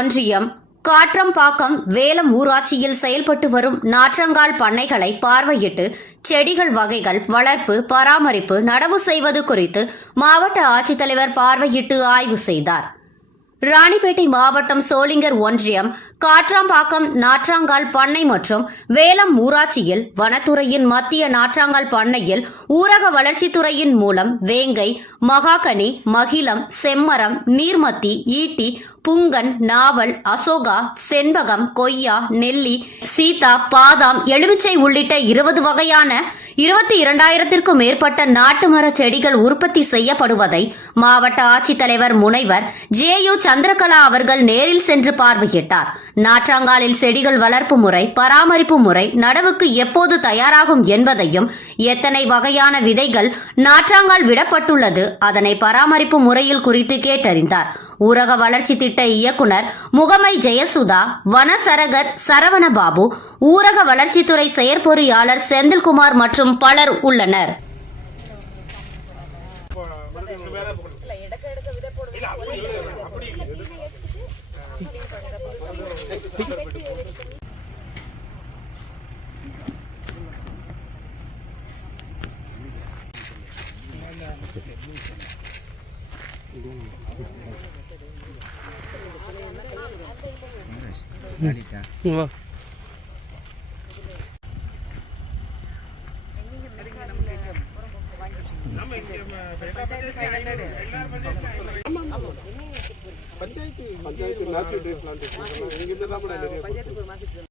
ஒன்றியம் காட்ரம்பாக்கம் வேலம் ஊராட்சியில் செயல்பட்டு வரும் நாற்றங்கால் பண்ணைகளை பார்வையிட்டு செடிகள் வகைகள் வளர்ப்பு பராமரிப்பு நடவு செய்வது குறித்து மாவட்ட ஆட்சித்தலைவர் பார்வையிட்டு ஆய்வு செய்தார். ராணிப்பேட்டை மாவட்டம் சோளிங்கர் ஒன்றியம் காட்ரம்பாக்கம் நாற்றாங்கால் பண்ணை மற்றும் வேலம் ஊராட்சியில் வனத்துறையின் மத்திய நாற்றாங்கால் பண்ணையில் ஊரக வளர்ச்சித்துறையின் மூலம் வேங்கை, மகாகனி, மகிழம், செம்மரம், நீர்மத்தி, ஈட்டி, புங்கன், நாவல், அசோகா, செண்பகம், கொய்யா, நெல்லி, சீதா, பாதாம், எலுமிச்சை உள்ளிட்ட 20 வகையான 22,000க்கும் மேற்பட்ட நாட்டு மர செடிகள் உற்பத்தி செய்யப்படுவதை மாவட்ட ஆட்சித்தலைவர் முனைவர் ஜே.யு. சந்திரகலா அவர்கள் நேரில் சென்று பார்வையிட்டார். நாற்றாங்காலில் செடிகள் வளர்ப்பு முறை, பராமரிப்பு முறை, நடவுக்கு எப்போது தயாராகும் என்பதையும், எத்தனை வகையான விதைகள் நாற்றாங்கால் விடப்பட்டுள்ளது, அதனை பராமரிப்பு முறையில் குறித்து கேட்டறிந்தார். ஊரக வளர்ச்சி திட்ட இயக்குனர் முகமை ஜெயசுதா, வனசரகர் சரவணபாபு, ஊரக வளர்ச்சித்துறை செயற்பொறியாளர் செந்தில்குமார் மற்றும் பலர் உள்ளனர். பஞ்சாயத்து